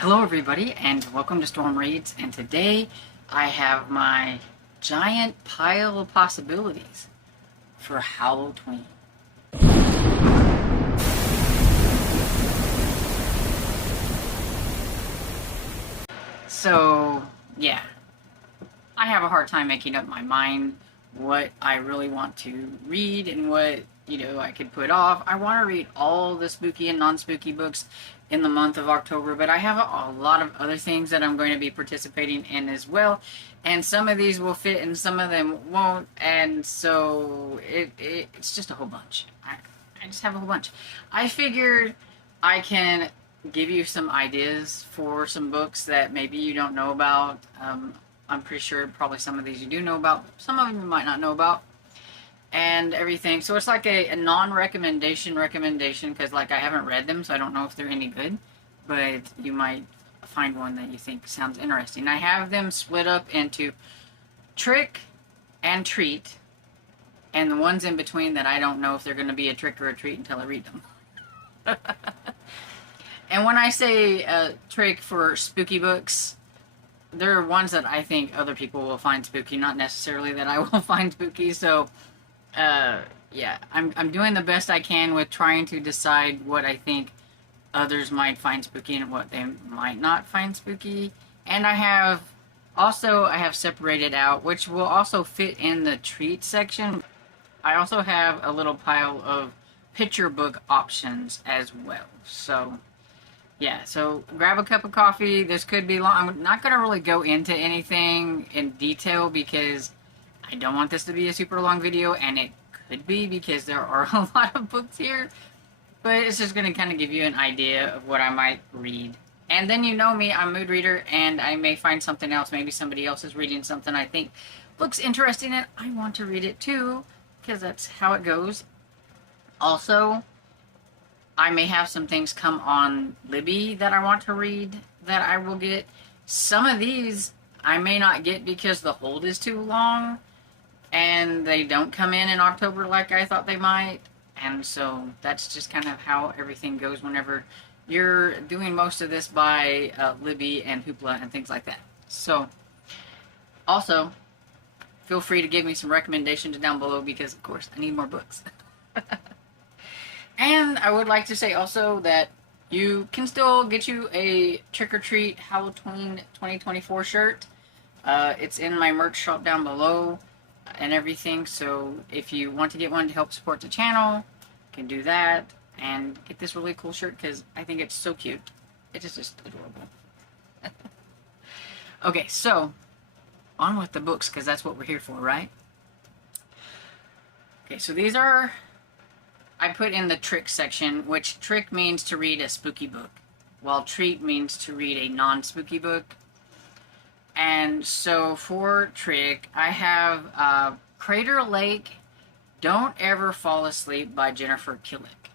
Hello everybody and welcome to Storm Reads, and today I have my giant pile of possibilities for Hallowtween. So yeah, I have a hard time making up my mind what I really want to read and what, I could put off. I want to read all the spooky and non-spooky books in the month of October, but I have a lot of other things that I'm going to be participating in as well, and some of these will fit and some of them won't, and so it's just a whole bunch. I just have a whole bunch. I figured I can give you some ideas for some books that maybe you don't know about. I'm pretty sure probably some of these you do know about, some of them you might not know about, and everything. So it's like a non-recommendation because like I haven't read them, so I don't know if they're any good, but you might find one that you think sounds interesting. I have them split up into trick and treat, and the ones in between that I don't know if they're going to be a trick or a treat until I read them. And when I say trick for spooky books, there are ones that I think other people will find spooky, not necessarily that I will find spooky. So, yeah, I'm doing the best I can with trying to decide what I think others might find spooky and what they might not find spooky. And I have separated out, which will also fit in the treat section. I also have a little pile of picture book options as well. So yeah, so grab a cup of coffee. This could be long. I'm not going to really go into anything in detail because I don't want this to be a super long video, and it could be because there are a lot of books here. But it's just going to kind of give you an idea of what I might read. And then you know me, I'm a mood reader, and I may find something else. Maybe somebody else is reading something I think looks interesting, and I want to read it too, because that's how it goes. Also, I may have some things come on Libby that I want to read that I will get. Some of these I may not get because the hold is too long and they don't come in October like I thought they might. And so that's just kind of how everything goes whenever you're doing most of this by Libby and Hoopla and things like that. So also feel free to give me some recommendations down below because of course I need more books. And I would like to say also that you can still get you a Trick or Treat Hallowtween 2024 shirt. It's in my merch shop down below and everything. So if you want to get one to help support the channel, you can do that and get this really cool shirt because I think it's so cute. It is just adorable. Okay, so on with the books because that's what we're here for, right? Okay, so these are... I put in the trick section, which trick means to read a spooky book, while treat means to read a non-spooky book. And so for trick, I have Crater Lake, Don't Ever Fall Asleep by Jennifer Killick.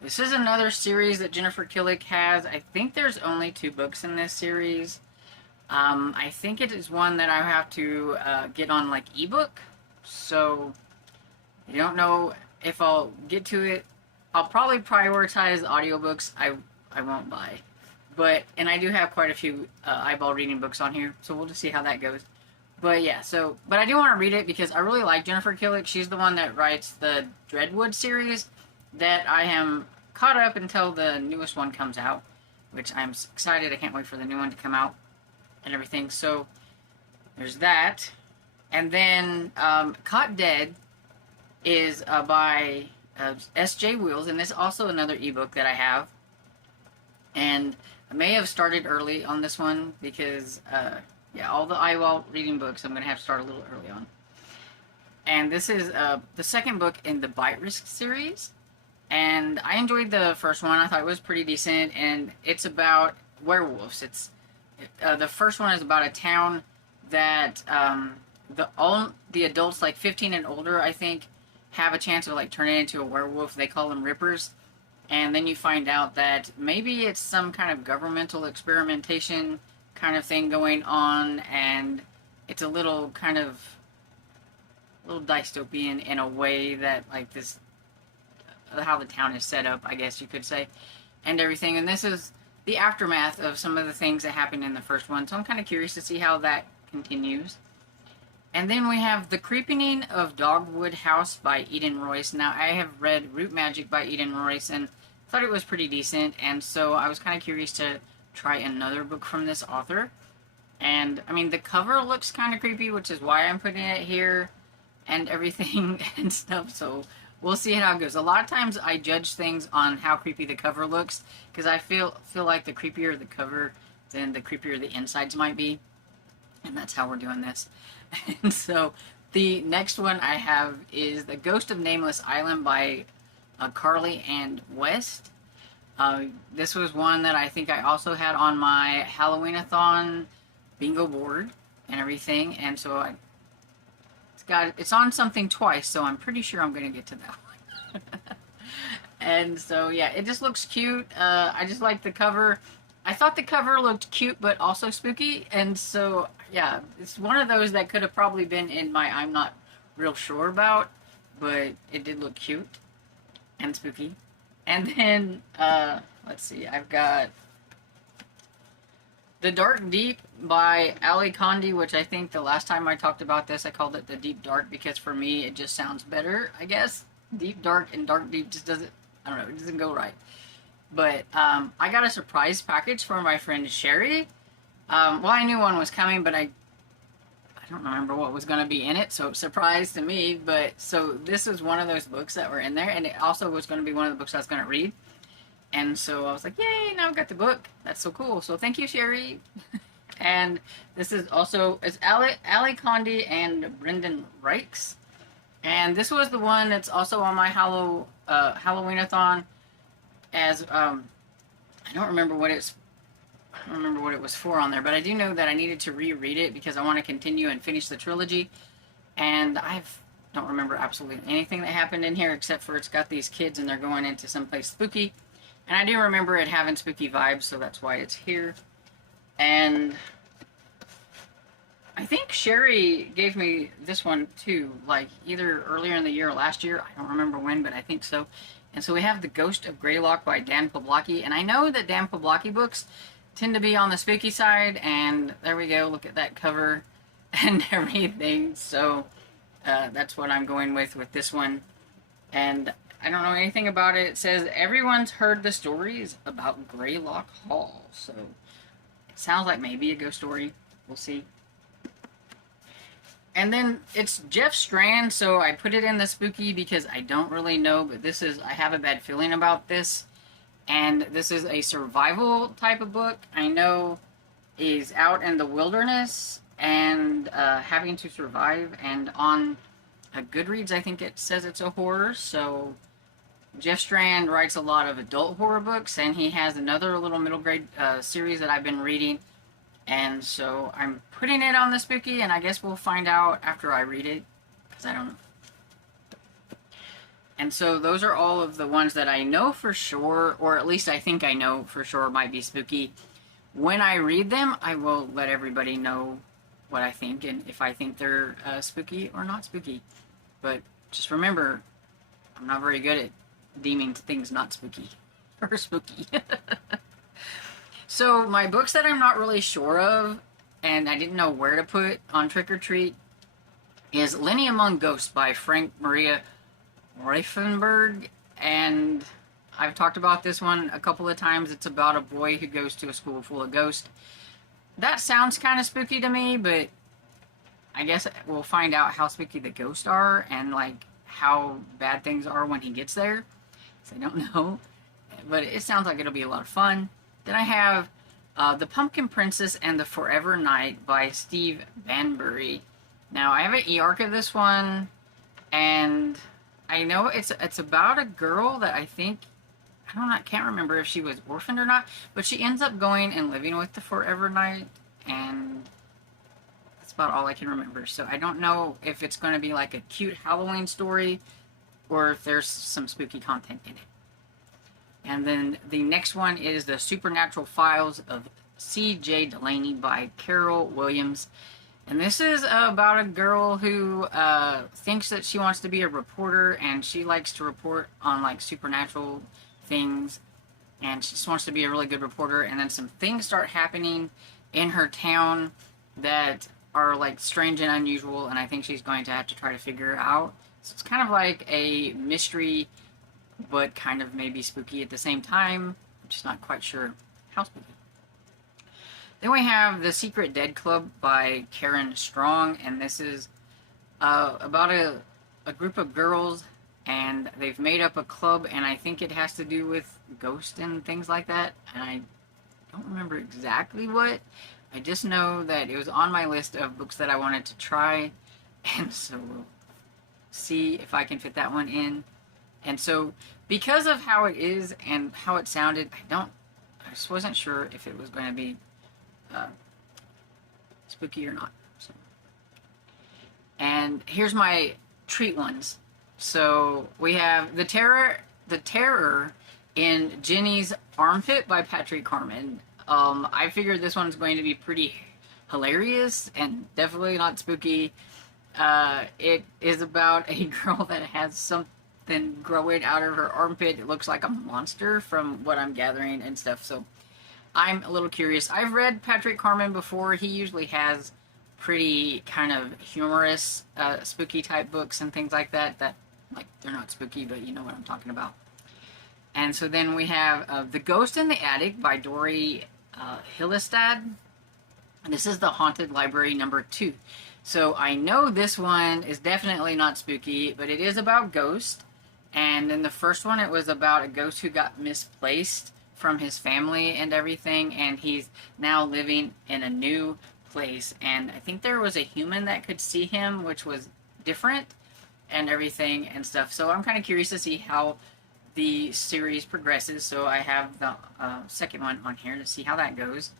This is another series that Jennifer Killick has. I think there's only 2 books in this series. I think it is one that I have to get on like ebook. So you don't know if I'll get to it. I'll probably prioritize audiobooks I won't buy. And I do have quite a few eyeball reading books on here, so we'll just see how that goes. But yeah, but I do want to read it because I really like Jennifer Killick. She's the one that writes the Dreadwood series that I am caught up until the newest one comes out, which I'm excited. I can't wait for the new one to come out and everything. So there's that. And then Caught Dead is by S.J. Wheels, and this is also another ebook that I have. And I may have started early on this one because, yeah, all the eyeball reading books I'm going to have to start a little early on. And this is the second book in the Bite Risk series. And I enjoyed the first one. I thought it was pretty decent, and it's about werewolves. The first one is about a town that all the adults, like 15 and older, I think, have a chance of like turning into a werewolf. They call them rippers. And then you find out that maybe it's some kind of governmental experimentation kind of thing going on, and it's a little kind of dystopian in a way that like this, how the town is set up, I guess you could say, and everything. And this is the aftermath of some of the things that happened in the first one. So I'm kind of curious to see how that continues. And then we have The Creeping of Dogwood House by Eden Royce. Now, I have read Root Magic by Eden Royce and thought it was pretty decent. And so I was kind of curious to try another book from this author. And, I mean, the cover looks kind of creepy, which is why I'm putting it here and everything and stuff. So we'll see how it goes. A lot of times I judge things on how creepy the cover looks, because I feel like the creepier the cover, then the creepier the insides might be. And that's how we're doing this. And so the next one I have is The Ghost of Nameless Island by Carly and West. This was one that I think I also had on my Halloween-a-thon bingo board and everything, and so it's on something twice, so I'm pretty sure I'm gonna get to that one. And so yeah, it just looks cute. I just like the cover. I thought the cover looked cute but also spooky, and so yeah, it's one of those that could have probably been in my I'm not real sure about, but it did look cute and spooky. And then let's see, I've got The Dark Deep by Ali Condi, which I think the last time I talked about this, I called it The Deep Dark, because for me, it just sounds better, I guess. Deep Dark and Dark Deep just doesn't, I don't know, it doesn't go right. But I got a surprise package for my friend Sherry. Well, I knew one was coming, but I don't remember what was going to be in it, so surprise to me. But so this is one of those books that were in there, and it also was going to be one of the books I was going to read. And so I was like, yay, now I've got the book. That's so cool. So thank you, Sherry. And this is also, it's Ali Condi and Brendan Reichs. And this was the one that's also on my Halloween-a-thon, as, I don't remember what it was for on there, but I do know that I needed to reread it because I want to continue and finish the trilogy. And don't remember absolutely anything that happened in here, except for it's got these kids and they're going into someplace spooky. And I do remember it having spooky vibes, so that's why it's here. And I think Sherry gave me this one too, like either earlier in the year or last year. I don't remember when, but I think so. And so we have The Ghost of Greylock by Dan Pawlowski. And I know that Dan Pawlowski books tend to be on the spooky side. And there we go. Look at that cover and everything. So that's what I'm going with this one. And I don't know anything about it. It says everyone's heard the stories about Greylock Hall. So it sounds like maybe a ghost story. We'll see. And then it's Jeff Strand, so I put it in the spooky because I don't really know, but I have a bad feeling about this. And this is a survival type of book. I know he's out in the wilderness and having to survive, and on Goodreads I think it says it's a horror. So Jeff Strand writes a lot of adult horror books, and he has another little middle grade series that I've been reading. And so I'm putting it on the spooky, and I guess we'll find out after I read it, because I don't know. And so those are all of the ones that I know for sure, or at least I think I know for sure might be spooky. When I read them, I will let everybody know what I think, and if I think they're spooky or not spooky. But just remember, I'm not very good at deeming things not spooky or spooky. So my books that I'm not really sure of, and I didn't know where to put on Trick or Treat, is Lenny Among Ghosts by Frank Maria Reifenberg. And I've talked about this one a couple of times. It's about a boy who goes to a school full of ghosts. That sounds kind of spooky to me, but I guess we'll find out how spooky the ghosts are and like how bad things are when he gets there. So I don't know, but it sounds like it'll be a lot of fun. Then I have The Pumpkin Princess and the Forever Night by Steve Banbury. Now, I have an e-arc of this one, and I know it's about a girl that I think, I can't remember if she was orphaned or not, but she ends up going and living with the Forever Night, and that's about all I can remember. So I don't know if it's going to be like a cute Halloween story, or if there's some spooky content in it. And then the next one is The Supernatural Files of C.J. Delaney by Carol Williams. And this is about a girl who thinks that she wants to be a reporter, and she likes to report on like supernatural things. and she just wants to be a really good reporter. And then some things start happening in her town that are like strange and unusual, and I think she's going to have to try to figure out. So it's kind of like a mystery, but kind of maybe spooky at the same time. I'm just not quite sure how spooky. Then we have The Secret Dead Club by Karen Strong, and this is about a group of girls, and they've made up a club, and I think it has to do with ghosts and things like that, and I don't remember exactly what. I just know that it was on my list of books that I wanted to try, and so we'll see if I can fit that one in. And so, because of how it is and how it sounded, I just wasn't sure if it was going to be spooky or not. So. And here's my treat ones. So we have The Terror in Jenny's Armpit by Patrick Carmen. I figured this one's going to be pretty hilarious and definitely not spooky. It is about a girl that has something growing out of her armpit. It looks like a monster from what I'm gathering and stuff, so I'm a little curious. I've read Patrick Carmen before. He usually has pretty kind of humorous, spooky type books and things like that, like, they're not spooky, but you know what I'm talking about. And so then we have The Ghost in the Attic by Dory Hillestad. This is the Haunted Library #2. So I know this one is definitely not spooky, but it is about ghosts. And in the first one, it was about a ghost who got misplaced from his family and everything, and he's now living in a new place. And I think there was a human that could see him, which was different and everything and stuff. So I'm kind of curious to see how the series progresses. So I have the second one on here to see how that goes.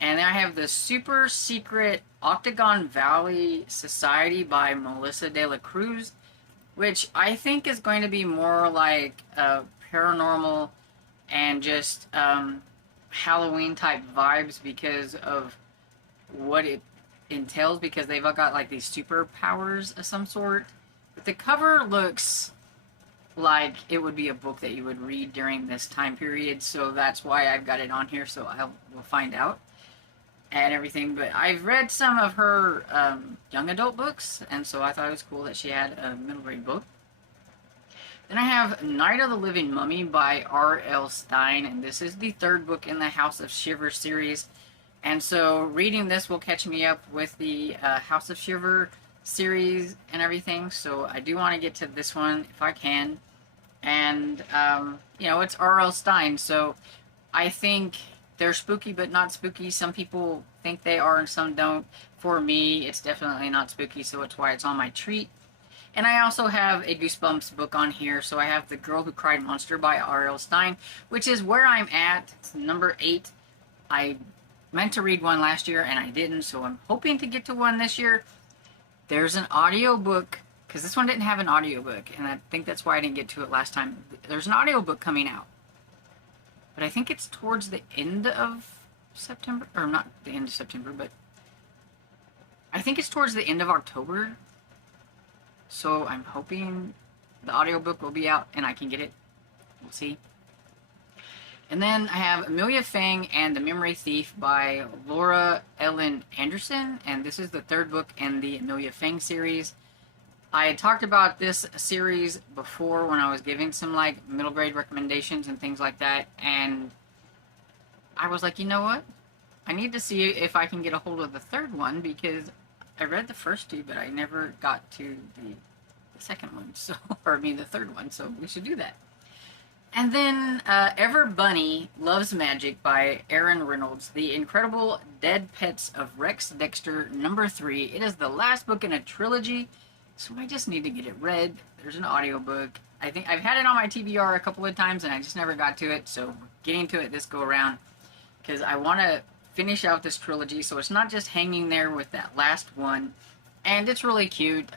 And then I have the Super Secret Octagon Valley Society by Melissa De La Cruz, which I think is going to be more like paranormal and just Halloween type vibes because of what it entails, because they've all got like these superpowers of some sort. But the cover looks like it would be a book that you would read during this time period, so that's why I've got it on here, so we'll find out and everything. But I've read some of her young adult books, and so I thought it was cool that she had a middle grade book. Then I have Night of the Living Mummy by R.L. Stine, and this is the third book in the House of Shiver series. And so reading this will catch me up with the House of Shiver series and everything, so I do want to get to this one if I can. And, you know, it's R.L. Stine, so I think they're spooky but not spooky. Some people think they are and some don't. For me, it's definitely not spooky, so it's why it's on my treat. And I also have a Goosebumps book on here. So I have The Girl Who Cried Monster by R.L. Stine, which is where I'm at. It's #8. I meant to read one last year and I didn't, so I'm hoping to get to one this year. There's an audiobook, because this one didn't have an audiobook, and I think that's why I didn't get to it last time. There's an audiobook coming out, but I think it's towards the end of September, or not the end of September, but I think it's towards the end of October. So I'm hoping the audiobook will be out and I can get it. We'll see. And then I have Amelia Feng and the Memory Thief by Laura Ellen Anderson, and this is the third book in the Amelia Feng series. I had talked about this series before when I was giving some like middle grade recommendations and things like that, and I was like, you know what? I need to see if I can get a hold of the third one, because I read the first two, but I never got to the second one, so, or I mean the third one, so we should do that. And then Ever Bunny Loves Magic by Aaron Reynolds, The Incredible Dead Pets of Rex Dexter #3. It is the last book in a trilogy, so I just need to get it read. There's an audiobook. I think I've had it on my TBR a couple of times and I just never got to it, so we're getting to it this go around because I want to finish out this trilogy, so it's not just hanging there with that last one. And it's really cute.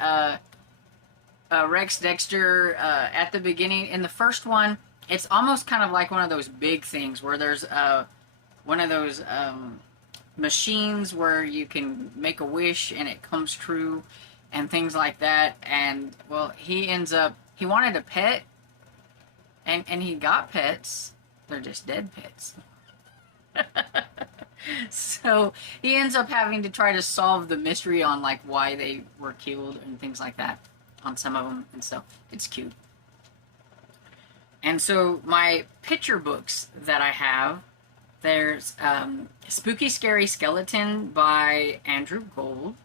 Rex Dexter, at the beginning, in the first one, it's almost kind of like one of those big things where there's one of those machines where you can make a wish and it comes true and things like that. And, well, he wanted a pet, and he got pets, they're just dead pets. So he ends up having to try to solve the mystery on like why they were killed and things like that on some of them and stuff. It's cute. And so my picture books that I have, there's Spooky Scary Skeleton by Andrew Gold,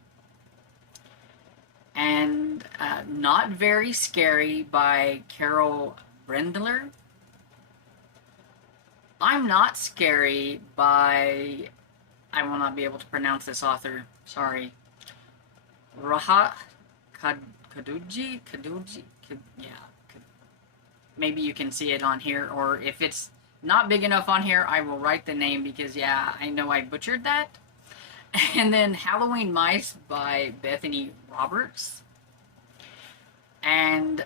and Not Very Scary by Carol Brendler. I'm Not Scary by, I will not be able to pronounce this author, sorry, Rahat Kaduji, yeah, maybe you can see it on here, or if it's not big enough on here, I will write the name, because yeah, I know I butchered that. And then Halloween Mice by Bethany Roberts, and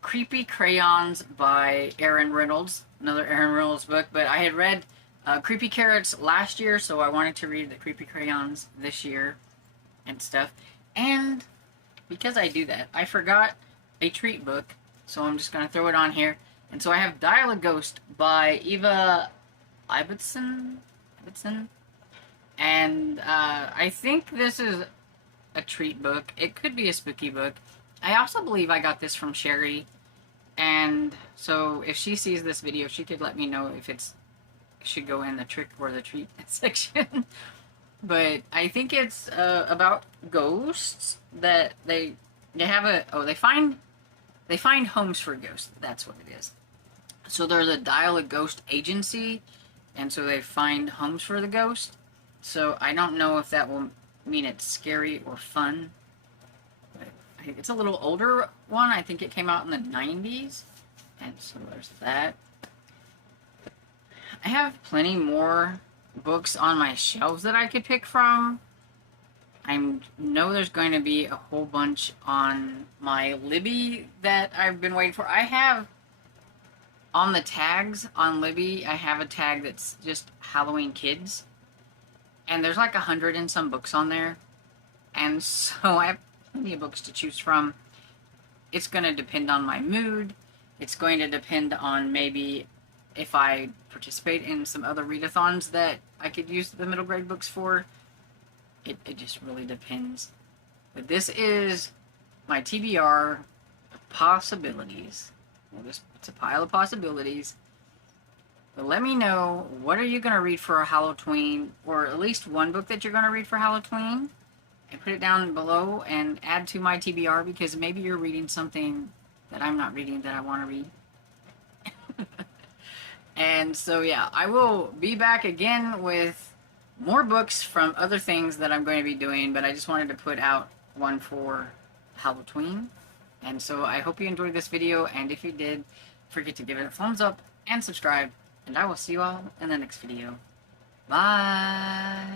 Creepy Crayons by Aaron Reynolds, another Aaron Reynolds book. But I had read Creepy Carrots last year, so I wanted to read the Creepy Crayons this year and stuff. And because I do that, I forgot a treat book, so I'm just going to throw it on here. And so I have Dial a Ghost by Eva Ibbotson. And I think this is a treat book. It could be a spooky book. I also believe I got this from Sherry. And so if she sees this video, she could let me know if it should go in the trick or the treat section. But I think it's about ghosts that they find homes for ghosts. That's what it is. So there's a Dial a Ghost agency, and so they find homes for the ghost. So I don't know if that will mean it's scary or fun. But it's a little older one. I think it came out in the 90s. And so there's that. I have plenty more books on my shelves that I could pick from. I know there's going to be a whole bunch on my Libby that I've been waiting for. I have, on the tags on Libby, I have a tag that's just Halloween Kids. And there's like 100 and some books on there. And so I have plenty of books to choose from. It's going to depend on my mood. It's going to depend on maybe if I participate in some other readathons that I could use the middle grade books for. It just really depends. But this is my TBR of possibilities. It's a pile of possibilities. But let me know, what are you going to read for a Hallowtween, or at least one book that you're going to read for Hallowtween, and put it down below and add to my TBR, because maybe you're reading something that I'm not reading that I want to read. And so yeah, I will be back again with more books from other things that I'm going to be doing, but I just wanted to put out one for Hallowtween. And so I hope you enjoyed this video, and if you did, forget to give it a thumbs up and subscribe. And I will see you all in the next video. Bye!